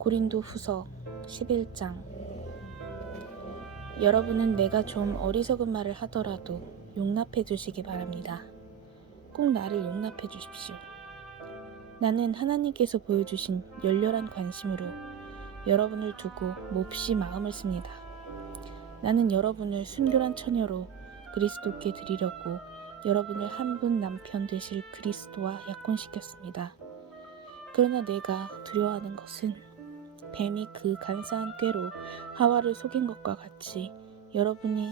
고린도후서 11장. 여러분은 내가 좀 어리석은 말을 하더라도 용납해 주시기 바랍니다. 꼭 나를 용납해 주십시오. 나는 하나님께서 보여주신 열렬한 관심으로 여러분을 두고 몹시 마음을 씁니다. 나는 여러분을 순결한 처녀로 그리스도께 드리려고 여러분을 한 분 남편 되실 그리스도와 약혼시켰습니다. 그러나 내가 두려워하는 것은 뱀이 그 간사한 꾀로 하와를 속인 것과 같이 여러분이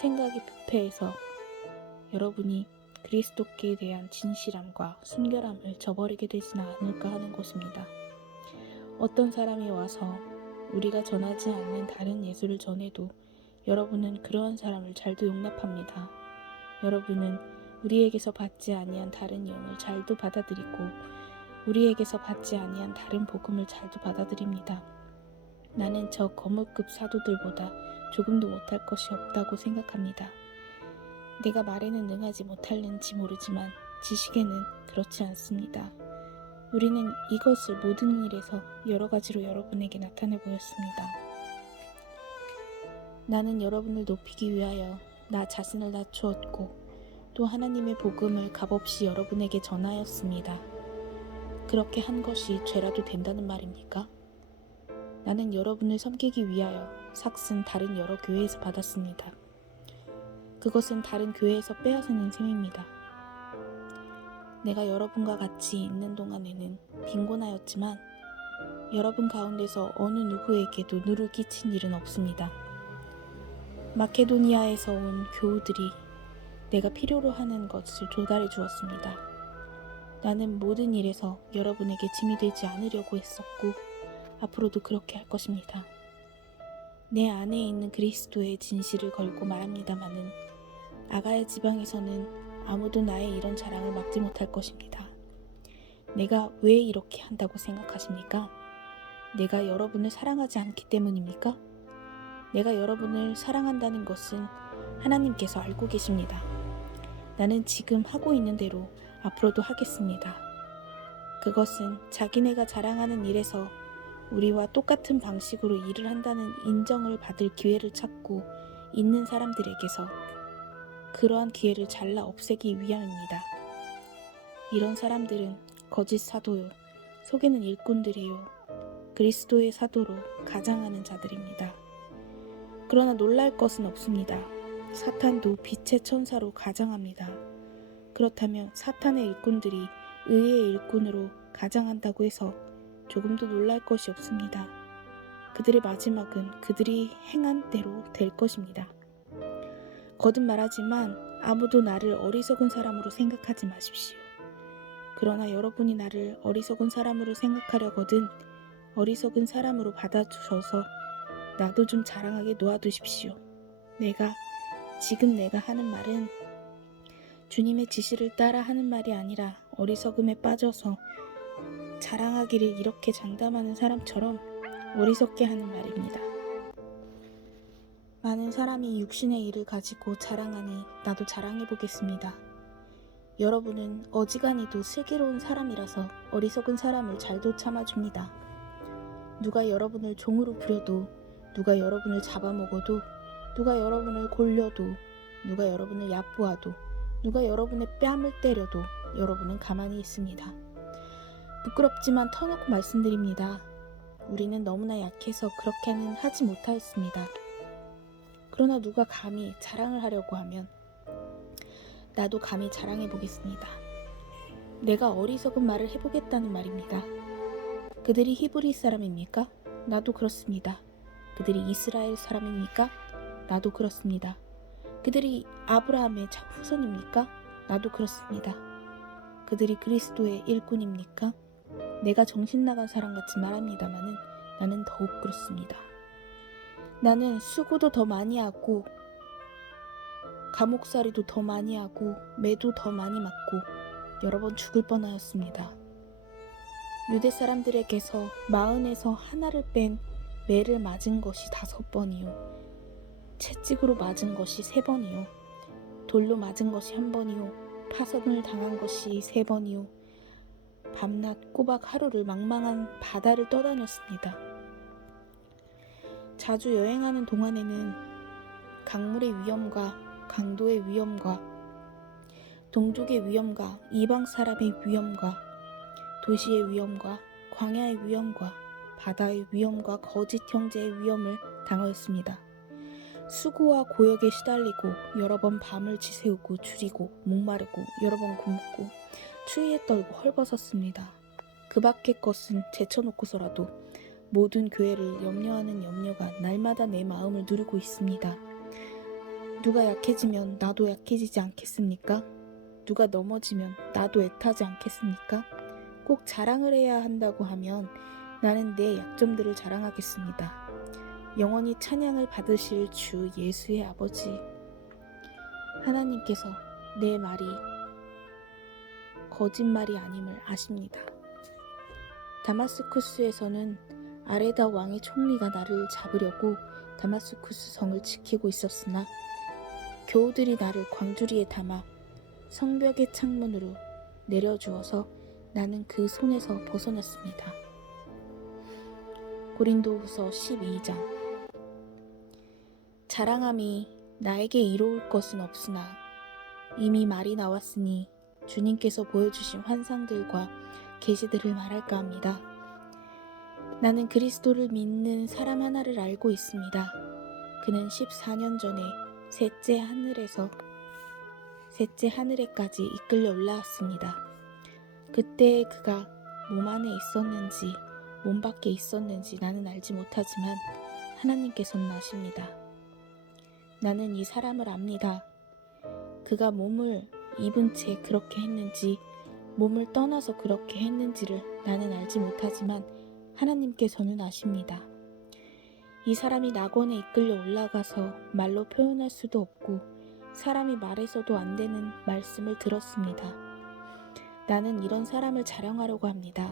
생각이 부패해서 여러분이 그리스도께 대한 진실함과 순결함을 저버리게 되지는 않을까 하는 것입니다. 어떤 사람이 와서 우리가 전하지 않는 다른 예수를 전해도 여러분은 그러한 사람을 잘도 용납합니다. 여러분은 우리에게서 받지 아니한 다른 영을 잘도 받아들이고 우리에게서 받지 아니한 다른 복음을 잘도 받아들입니다. 나는 저 거물급 사도들보다 조금도 못할 것이 없다고 생각합니다. 내가 말에는 능하지 못할는지 모르지만 지식에는 그렇지 않습니다. 우리는 이것을 모든 일에서 여러 가지로 여러분에게 나타내 보였습니다. 나는 여러분을 높이기 위하여 나 자신을 낮추었고 또 하나님의 복음을 값없이 여러분에게 전하였습니다. 그렇게 한 것이 죄라도 된다는 말입니까? 나는 여러분을 섬기기 위하여 삭슨 다른 여러 교회에서 받았습니다. 그것은 다른 교회에서 빼앗아낸 셈입니다. 내가 여러분과 같이 있는 동안에는 빈곤하였지만 여러분 가운데서 어느 누구에게도 누를 끼친 일은 없습니다. 마케도니아에서 온 교우들이 내가 필요로 하는 것을 조달해 주었습니다. 나는 모든 일에서 여러분에게 짐이 되지 않으려고 했었고 앞으로도 그렇게 할 것입니다. 내 안에 있는 그리스도의 진실을 걸고 말합니다마는 아가야 지방에서는 아무도 나의 이런 자랑을 막지 못할 것입니다. 내가 왜 이렇게 한다고 생각하십니까? 내가 여러분을 사랑하지 않기 때문입니까? 내가 여러분을 사랑한다는 것은 하나님께서 알고 계십니다. 나는 지금 하고 있는 대로 앞으로도 하겠습니다. 그것은 자기네가 자랑하는 일에서 우리와 똑같은 방식으로 일을 한다는 인정을 받을 기회를 찾고 있는 사람들에게서 그러한 기회를 잘라 없애기 위함입니다. 이런 사람들은 거짓 사도요, 속이는 일꾼들이요, 그리스도의 사도로 가장하는 자들입니다. 그러나 놀랄 것은 없습니다. 사탄도 빛의 천사로 가장합니다. 그렇다면 사탄의 일꾼들이 의의 일꾼으로 가장한다고 해서 조금도 놀랄 것이 없습니다. 그들의 마지막은 그들이 행한 대로 될 것입니다. 거듭 말하지만 아무도 나를 어리석은 사람으로 생각하지 마십시오. 그러나 여러분이 나를 어리석은 사람으로 생각하려거든 어리석은 사람으로 받아주셔서 나도 좀 자랑하게 놓아두십시오. 지금 내가 하는 말은 주님의 지시를 따라 하는 말이 아니라 어리석음에 빠져서 자랑하기를 이렇게 장담하는 사람처럼 어리석게 하는 말입니다. 많은 사람이 육신의 일을 가지고 자랑하니 나도 자랑해보겠습니다. 여러분은 어지간히도 슬기로운 사람이라서 어리석은 사람을 잘도 참아줍니다. 누가 여러분을 종으로 부려도, 누가 여러분을 잡아먹어도, 누가 여러분을 골려도, 누가 여러분을 얕보아도, 누가 여러분의 뺨을 때려도 여러분은 가만히 있습니다. 부끄럽지만 터놓고 말씀드립니다. 우리는 너무나 약해서 그렇게는 하지 못하였습니다. 그러나 누가 감히 자랑을 하려고 하면 나도 감히 자랑해 보겠습니다. 내가 어리석은 말을 해보겠다는 말입니다. 그들이 히브리 사람입니까? 나도 그렇습니다. 그들이 이스라엘 사람입니까? 나도 그렇습니다. 그들이 아브라함의 후손입니까? 나도 그렇습니다. 그들이 그리스도의 일꾼입니까? 내가 정신 나간 사람같이 말합니다마는 나는 더욱 그렇습니다. 나는 수고도 더 많이 하고 감옥살이도 더 많이 하고 매도 더 많이 맞고 여러 번 죽을 뻔하였습니다. 유대 사람들에게서 40에서 하나를 뺀 매를 맞은 것이 5번이요, 채찍으로 맞은 것이 3번이요, 돌로 맞은 것이 1번이요, 파선을 당한 것이 3번이요, 밤낮 꼬박 하루를 망망한 바다를 떠다녔습니다. 자주 여행하는 동안에는 강물의 위험과 강도의 위험과 동족의 위험과 이방 사람의 위험과 도시의 위험과 광야의 위험과 바다의 위험과 거짓 형제의 위험을 당하였습니다. 수고와 고역에 시달리고 여러 번 밤을 지새우고 줄이고 목마르고 여러 번 굶고 추위에 떨고 헐벗었습니다. 그 밖의 것은 제쳐놓고서라도 모든 교회를 염려하는 염려가 날마다 내 마음을 누르고 있습니다. 누가 약해지면 나도 약해지지 않겠습니까? 누가 넘어지면 나도 애타지 않겠습니까? 꼭 자랑을 해야 한다고 하면 나는 내 약점들을 자랑하겠습니다. 영원히 찬양을 받으실 주 예수의 아버지 하나님께서 내 말이 거짓말이 아님을 아십니다. 다마스쿠스에서는 아레다 왕의 총리가 나를 잡으려고 다마스쿠스 성을 지키고 있었으나 교우들이 나를 광주리에 담아 성벽의 창문으로 내려주어서 나는 그 손에서 벗어났습니다. 고린도후서 12장. 자랑함이 나에게 이로울 것은 없으나 이미 말이 나왔으니 주님께서 보여주신 환상들과 계시들을 말할까 합니다. 나는 그리스도를 믿는 사람 하나를 알고 있습니다. 그는 14년 전에 셋째 하늘에까지 이끌려 올라왔습니다. 그때 그가 몸 안에 있었는지 몸 밖에 있었는지 나는 알지 못하지만 하나님께서는 아십니다. 나는 이 사람을 압니다. 그가 몸을 입은 채 그렇게 했는지 몸을 떠나서 그렇게 했는지를 나는 알지 못하지만 하나님께서는 아십니다. 이 사람이 낙원에 이끌려 올라가서 말로 표현할 수도 없고 사람이 말해서도 안 되는 말씀을 들었습니다. 나는 이런 사람을 자랑하려고 합니다.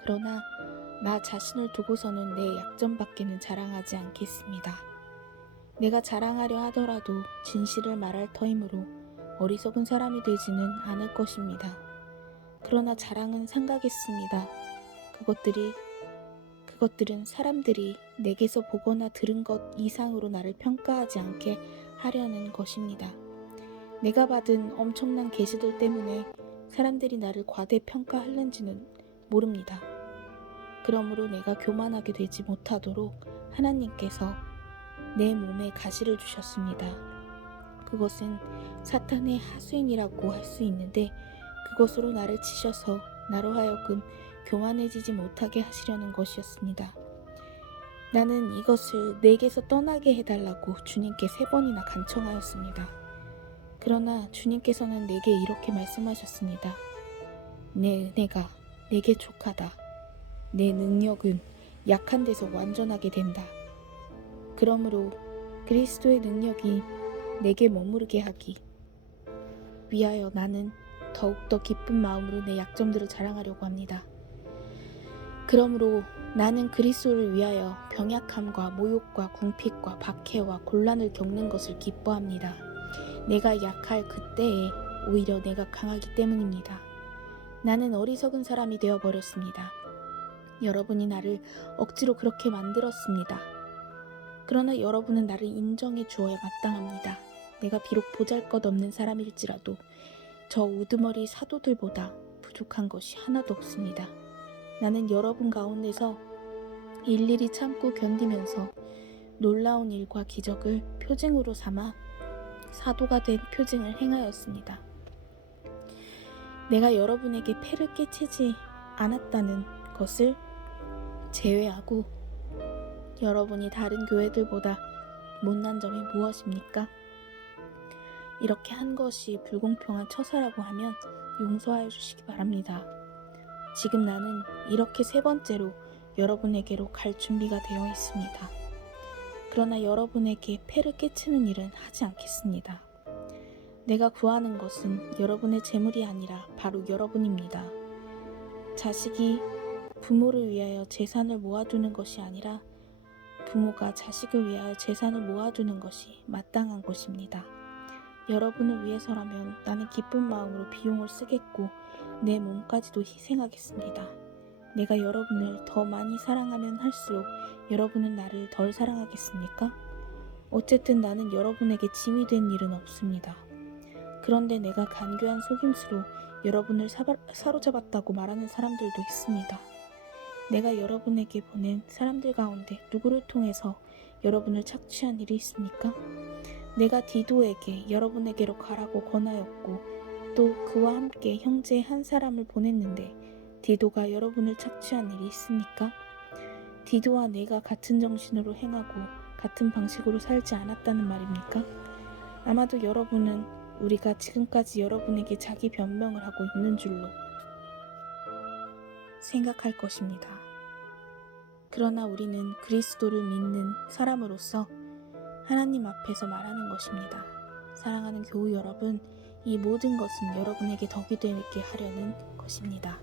그러나 나 자신을 두고서는 내 약점밖에는 자랑하지 않겠습니다. 내가 자랑하려 하더라도 진실을 말할 터이므로 어리석은 사람이 되지는 않을 것입니다. 그러나 자랑은 삼가겠습니다. 그것들은 사람들이 내게서 보거나 들은 것 이상으로 나를 평가하지 않게 하려는 것입니다. 내가 받은 엄청난 계시들 때문에 사람들이 나를 과대평가하는지는 모릅니다. 그러므로 내가 교만하게 되지 못하도록 하나님께서 내 몸에 가시를 주셨습니다. 그것은 사탄의 하수인이라고 할 수 있는데 그것으로 나를 치셔서 나로 하여금 교만해지지 못하게 하시려는 것이었습니다. 나는 이것을 내게서 떠나게 해달라고 주님께 3번이나 간청하였습니다. 그러나 주님께서는 내게 이렇게 말씀하셨습니다. 내 은혜가 내게 족하다. 내 능력은 약한 데서 완전하게 된다. 그러므로 그리스도의 능력이 내게 머무르게 하기 위하여 나는 더욱더 기쁜 마음으로 내 약점들을 자랑하려고 합니다. 그러므로 나는 그리스도를 위하여 병약함과 모욕과 궁핍과 박해와 곤란을 겪는 것을 기뻐합니다. 내가 약할 그때에 오히려 내가 강하기 때문입니다. 나는 어리석은 사람이 되어버렸습니다. 여러분이 나를 억지로 그렇게 만들었습니다. 그러나 여러분은 나를 인정해 주어야 마땅합니다. 내가 비록 보잘것없는 사람일지라도 저 우두머리 사도들보다 부족한 것이 하나도 없습니다. 나는 여러분 가운데서 일일이 참고 견디면서 놀라운 일과 기적을 표징으로 삼아 사도가 된 표징을 행하였습니다. 내가 여러분에게 폐를 끼치지 않았다는 것을 제외하고 여러분이 다른 교회들보다 못난 점이 무엇입니까? 이렇게 한 것이 불공평한 처사라고 하면 용서하여 주시기 바랍니다. 지금 나는 이렇게 3번째로 여러분에게로 갈 준비가 되어 있습니다. 그러나 여러분에게 폐를 끼치는 일은 하지 않겠습니다. 내가 구하는 것은 여러분의 재물이 아니라 바로 여러분입니다. 자식이 부모를 위하여 재산을 모아두는 것이 아니라 부모가 자식을 위하여 재산을 모아두는 것이 마땅한 것입니다. 여러분을 위해서라면 나는 기쁜 마음으로 비용을 쓰겠고 내 몸까지도 희생하겠습니다. 내가 여러분을 더 많이 사랑하면 할수록 여러분은 나를 덜 사랑하겠습니까? 어쨌든 나는 여러분에게 짐이 된 일은 없습니다. 그런데 내가 간교한 속임수로 여러분을 사로잡았다고 말하는 사람들도 있습니다. 내가 여러분에게 보낸 사람들 가운데 누구를 통해서 여러분을 착취한 일이 있습니까? 내가 디도에게 여러분에게로 가라고 권하였고 또 그와 함께 형제 한 사람을 보냈는데 디도가 여러분을 착취한 일이 있습니까? 디도와 내가 같은 정신으로 행하고 같은 방식으로 살지 않았다는 말입니까? 아마도 여러분은 우리가 지금까지 여러분에게 자기 변명을 하고 있는 줄로 생각할 것입니다. 그러나 우리는 그리스도를 믿는 사람으로서 하나님 앞에서 말하는 것입니다. 사랑하는 교우 여러분, 이 모든 것은 여러분에게 덕이 되게 하려는 것입니다.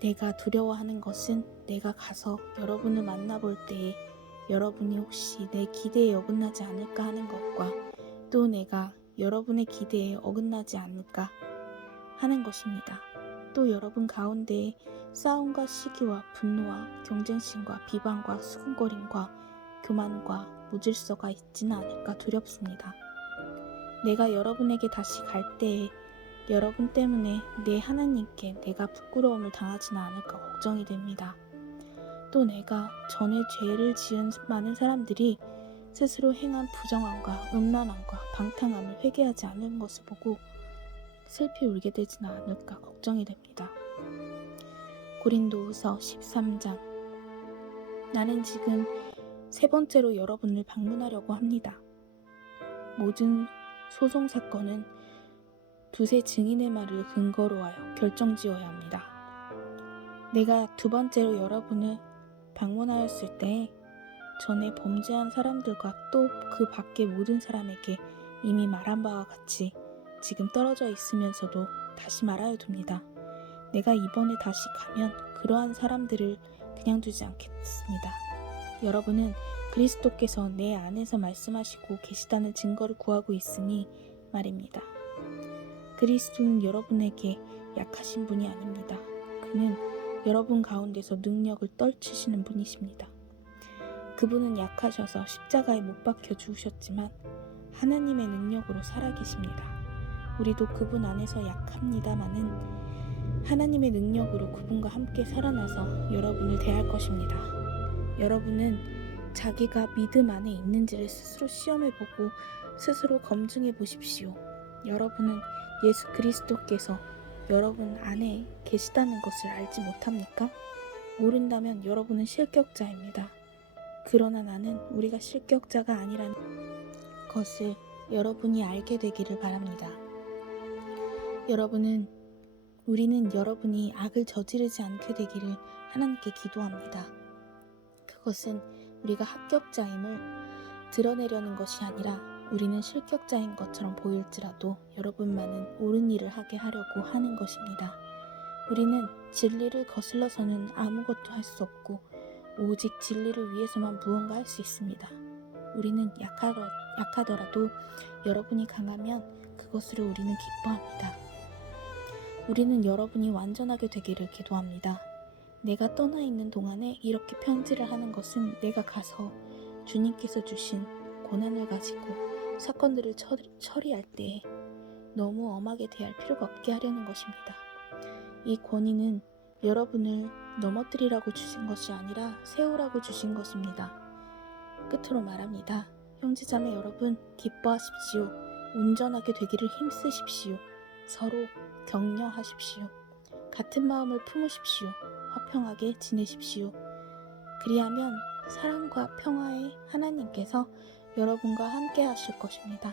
내가 두려워하는 것은 내가 가서 여러분을 만나볼 때에 여러분이 혹시 내 기대에 어긋나지 않을까 하는 것과 또 내가 여러분의 기대에 어긋나지 않을까 하는 것입니다. 또 여러분 가운데에 싸움과 시기와 분노와 경쟁심과 비방과 수군거림과 교만과 무질서가 있지는 않을까 두렵습니다. 내가 여러분에게 다시 갈 때에 여러분 때문에 내 하나님께 내가 부끄러움을 당하지는 않을까 걱정이 됩니다. 또 내가 전에 죄를 지은 많은 사람들이 스스로 행한 부정함과 음란함과 방탕함을 회개하지 않은 것을 보고 슬피 울게 되지는 않을까 걱정이 됩니다. 고린도후서 13장. 나는 지금 세 번째로 여러분을 방문하려고 합니다. 모든 소송 사건은 두세 증인의 말을 근거로 하여 결정지어야 합니다. 내가 두 번째로 여러분을 방문하였을 때 전에 범죄한 사람들과 또 그 밖의 모든 사람에게 이미 말한 바와 같이 지금 떨어져 있으면서도 다시 말하여 둡니다. 내가 이번에 다시 가면 그러한 사람들을 그냥 두지 않겠습니다. 여러분은 그리스도께서 내 안에서 말씀하시고 계시다는 증거를 구하고 있으니 말입니다. 그리스도는 여러분에게 약하신 분이 아닙니다. 그는 여러분 가운데서 능력을 떨치시는 분이십니다. 그분은 약하셔서 십자가에 못 박혀 죽으셨지만 하나님의 능력으로 살아계십니다. 우리도 그분 안에서 약합니다마는 하나님의 능력으로 그분과 함께 살아나서 여러분을 대할 것입니다. 여러분은 자기가 믿음 안에 있는지를 스스로 시험해보고 스스로 검증해 보십시오. 여러분은 예수 그리스도께서 여러분 안에 계시다는 것을 알지 못합니까? 모른다면 여러분은 실격자입니다. 그러나 나는 우리가 실격자가 아니라는 것을 여러분이 알게 되기를 바랍니다. 우리는 여러분이 악을 저지르지 않게 되기를 하나님께 기도합니다. 그것은 우리가 합격자임을 드러내려는 것이 아니라 우리는 실격자인 것처럼 보일지라도 여러분만은 옳은 일을 하게 하려고 하는 것입니다. 우리는 진리를 거슬러서는 아무것도 할 수 없고 오직 진리를 위해서만 무언가 할 수 있습니다. 우리는 약하더라도 여러분이 강하면 그것으로 우리는 기뻐합니다. 우리는 여러분이 완전하게 되기를 기도합니다. 내가 떠나 있는 동안에 이렇게 편지를 하는 것은 내가 가서 주님께서 주신 고난을 가지고 사건들을 처리할 때에 너무 엄하게 대할 필요가 없게 하려는 것입니다. 이 권위는 여러분을 넘어뜨리라고 주신 것이 아니라 세우라고 주신 것입니다. 끝으로 말합니다. 형제자매 여러분, 기뻐하십시오. 온전하게 되기를 힘쓰십시오. 서로 격려하십시오. 같은 마음을 품으십시오. 화평하게 지내십시오. 그리하면 사랑과 평화의 하나님께서 여러분과 함께 하실 것입니다.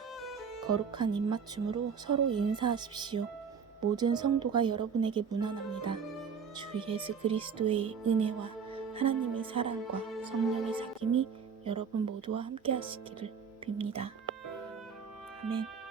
거룩한 입맞춤으로 서로 인사하십시오. 모든 성도가 여러분에게 문안합니다. 주 예수 그리스도의 은혜와 하나님의 사랑과 성령의 사귐이 여러분 모두와 함께 하시기를 빕니다. 아멘.